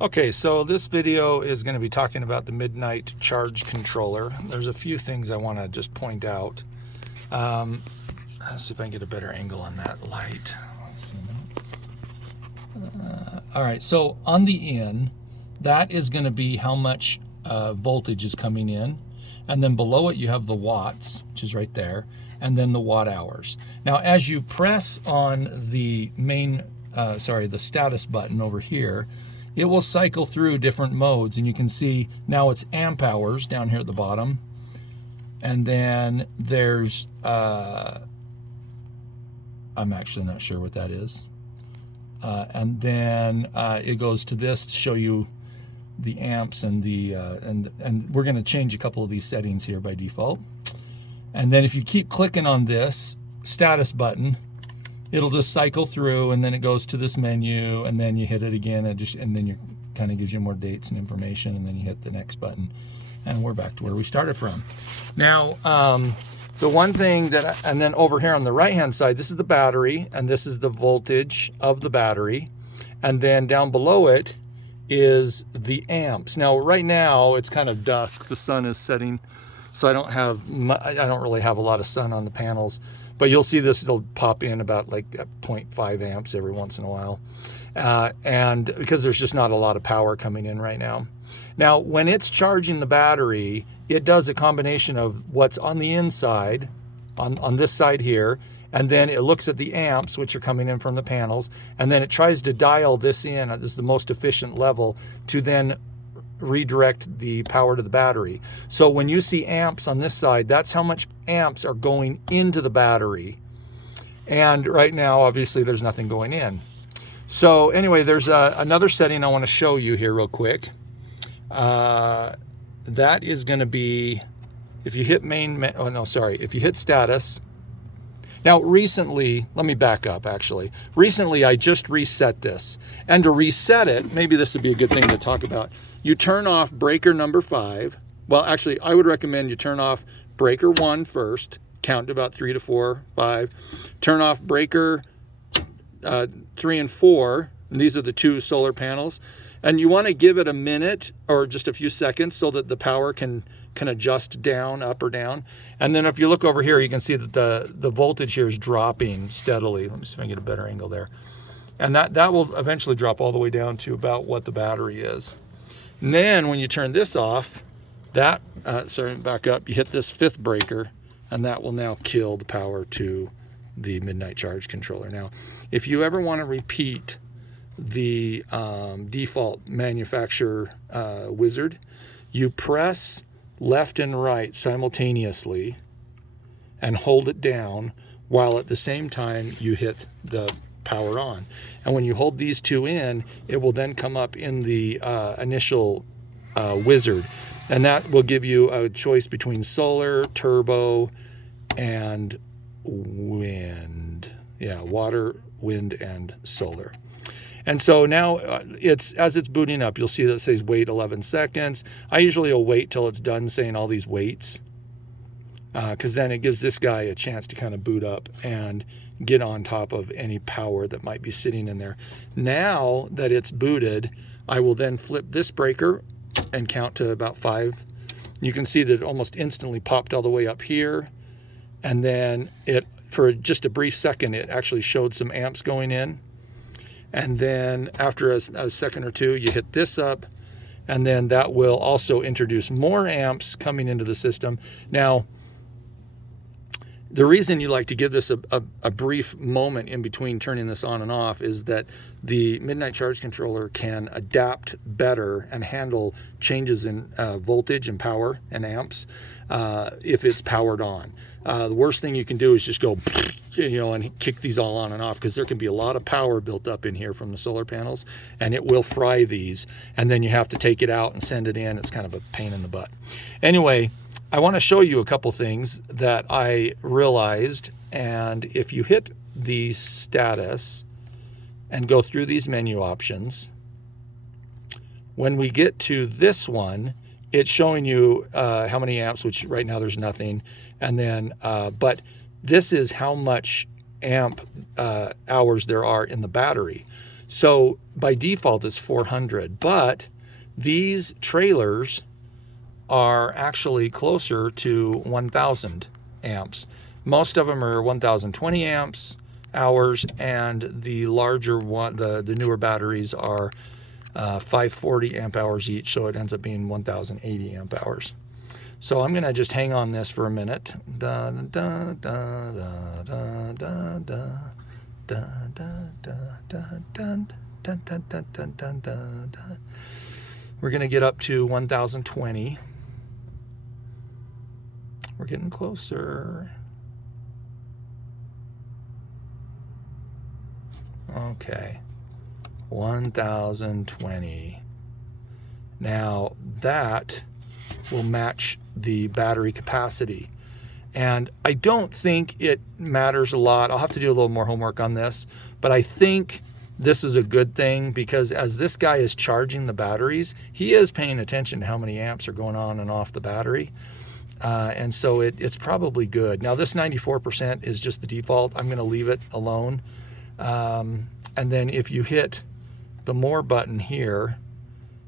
Okay, so this video is going to be talking about the Midnite charge controller. There's a few things I want to just point out. Let's see if I can get a better angle on that light. All right, so on the in, that is going to be how much voltage is coming in. And then below it, you have the watts, which is right there, and then the watt hours. Now, as you press on the the status button over here, it will cycle through different modes, and you can see now it's amp hours down here at the bottom. And then there's, I'm actually not sure what that is. And then it goes to this to show you the amps and the and we're going to change a couple of these settings here by default. And then if you keep clicking on this status button, it'll just cycle through, and then it goes to this menu, and then you hit it again, and then you kind of gives you more dates and information, and then you hit the next button, and we're back to where we started from. Now, the one thing that, and then over here on the right hand side, this is the battery, and this is the voltage of the battery, and then down below it is the amps. Now, right now it's kind of dusk, the sun is setting, so I don't really have a lot of sun on the panels. But you'll see this, it'll pop in about like 0.5 amps every once in a while. And because there's just not a lot of power coming in right now. Now, when it's charging the battery, it does a combination of what's on the inside, on this side here, and then it looks at the amps, which are coming in from the panels, and then it tries to dial this in, this is the most efficient level, to then redirect the power to the battery. So when you see amps on this side, that's how much amps are going into the battery. And right now, obviously, there's nothing going in. So anyway, there's another setting I want to show you here real quick. That is going to be, if you hit if you hit status. Now, recently, let me back up, actually. Recently, I just reset this. And to reset it, maybe this would be a good thing to talk about. You turn off breaker number 5. Well, actually, I would recommend you turn off breaker 1 first, count to about 3 to 4, 5. Turn off breaker 3 and 4, and these are the 2 solar panels. And you want to give it a minute or just a few seconds so that the power can adjust down, up or down. And then if you look over here, you can see that the voltage here is dropping steadily. Let me see if I can get a better angle there. And that will eventually drop all the way down to about what the battery is. And then when you turn this off, back up, you hit this 5th breaker, and that will now kill the power to the Midnite charge controller. Now, if you ever want to repeat the default manufacturer wizard, you press left and right simultaneously and hold it down while at the same time you hit the power on. And when you hold these 2 in, it will then come up in the initial wizard, and that will give you a choice between solar, turbo, and wind. Yeah, water, wind, and solar. And so now as it's booting up, you'll see that it says wait 11 seconds. I usually will wait till it's done saying all these waits, because then it gives this guy a chance to kind of boot up and get on top of any power that might be sitting in there. Now that it's booted, I will then flip this breaker and count to about 5. You can see that it almost instantly popped all the way up here. And then for just a brief second, it actually showed some amps going in. And then after a second or two, you hit this up, and then that will also introduce more amps coming into the system. Now, the reason you like to give this a brief moment in between turning this on and off is that the Midnite charge controller can adapt better and handle changes in voltage and power and amps if it's powered on. The worst thing you can do is just go, and kick these all on and off, because there can be a lot of power built up in here from the solar panels, and it will fry these, and then you have to take it out and send it in. It's kind of a pain in the butt. Anyway, I want to show you a couple things that I realized, and if you hit the status and go through these menu options, when we get to this one, it's showing you how many amps, which right now there's nothing, and then but this is how much amp hours there are in the battery. So by default it's 400, but these trailers are actually closer to 1000 amps. Most of them are 1020 amps hours, and the larger one, the newer batteries are 540 amp hours each, so it ends up being 1080 amp hours. So I'm gonna just hang on this for a minute. Da, da, da, da, da, da, da, da, da, da, da, da. We're gonna get up to 1020. We're getting closer. Okay, 1020. Now that will match the battery capacity. And I don't think it matters a lot. I'll have to do a little more homework on this, but I think this is a good thing, because as this guy is charging the batteries, he is paying attention to how many amps are going on and off the battery. And so it's probably good. Now this 94% is just the default. I'm gonna leave it alone. And then if you hit the more button here,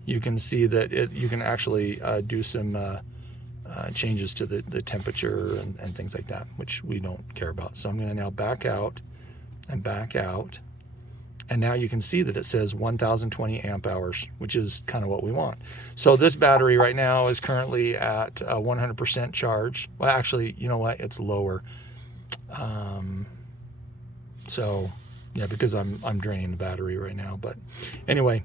you can see that you can actually do some changes to the temperature and things like that, which we don't care about. So I'm gonna now back out and back out. And now you can see that it says 1020 amp hours, which is kind of what we want. So this battery right now is currently at 100% charge. Well, actually, you know what? It's lower. So yeah, because I'm draining the battery right now. But anyway,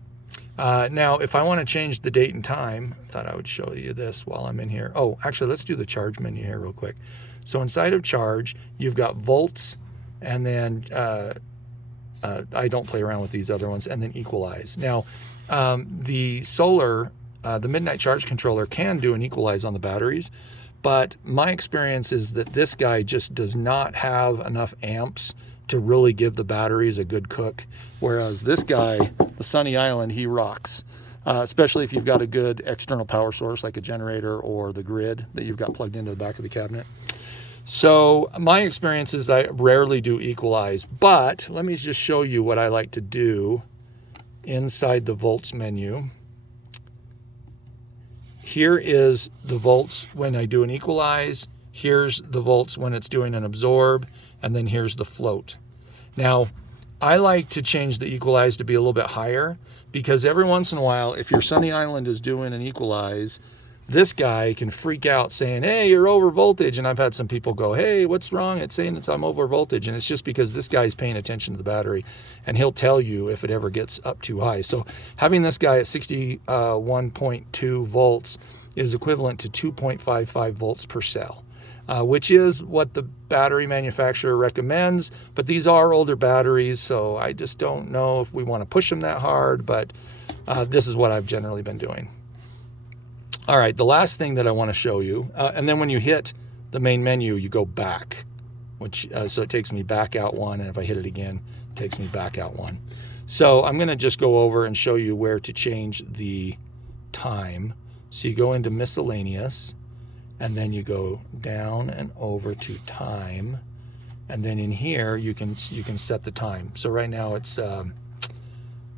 now if I want to change the date and time, I thought I would show you this while I'm in here. Oh, actually, let's do the charge menu here real quick. So inside of charge, you've got volts, and then I don't play around with these other ones, and then equalize. Now, the solar, the Midnite charge controller can do an equalize on the batteries, but my experience is that this guy just does not have enough amps to really give the batteries a good cook. Whereas this guy, the Sunny Island, he rocks, especially if you've got a good external power source like a generator or the grid that you've got plugged into the back of the cabinet. So my experience is I rarely do equalize, but let me just show you what I like to do inside the volts menu. Here is the volts when I do an equalize. Here's the volts when it's doing an absorb, and then here's the float. Now, I like to change the equalize to be a little bit higher, because every once in a while, if your Sunny Island is doing an equalize, this guy can freak out saying, hey, you're over voltage. And I've had some people go, hey, what's wrong? It's saying I'm over voltage. And it's just because this guy's paying attention to the battery, and he'll tell you if it ever gets up too high. So having this guy at 61.2 volts is equivalent to 2.55 volts per cell, which is what the battery manufacturer recommends. But these are older batteries, so I just don't know if we want to push them that hard, but this is what I've generally been doing. All right, the last thing that I want to show you, and then when you hit the main menu, you go back, which so it takes me back out one, and if I hit it again, it takes me back out one. So I'm going to just go over and show you where to change the time. So you go into miscellaneous, and then you go down and over to time, and then in here you can set the time. So right now it's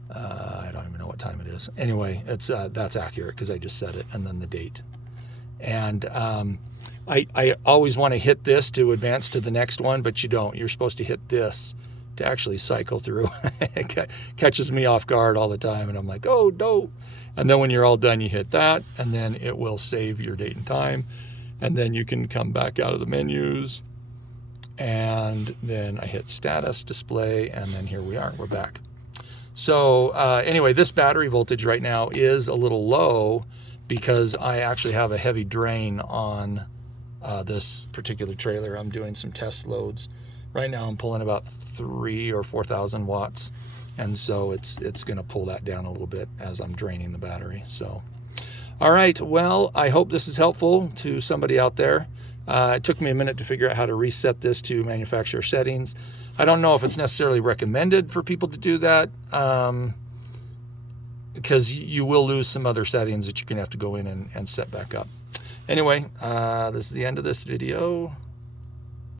I don't even know what time it is. Anyway, it's that's accurate because I just set it, and then the date. And I always want to hit this to advance to the next one, but you don't. You're supposed to hit this to actually cycle through. It catches me off guard all the time, and I'm like, oh no. And then when you're all done, you hit that, and then it will save your date and time. And then you can come back out of the menus, and then I hit status display, and then here we are, we're back. So anyway, this battery voltage right now is a little low because I actually have a heavy drain on this particular trailer. I'm doing some test loads. Right now I'm pulling about 3,000 or 4,000 watts. And so it's gonna pull that down a little bit as I'm draining the battery. So, all right, well, I hope this is helpful to somebody out there. It took me a minute to figure out how to reset this to manufacturer settings. I don't know if it's necessarily recommended for people to do that, because you will lose some other settings that you're gonna have to go in and set back up. Anyway, this is the end of this video.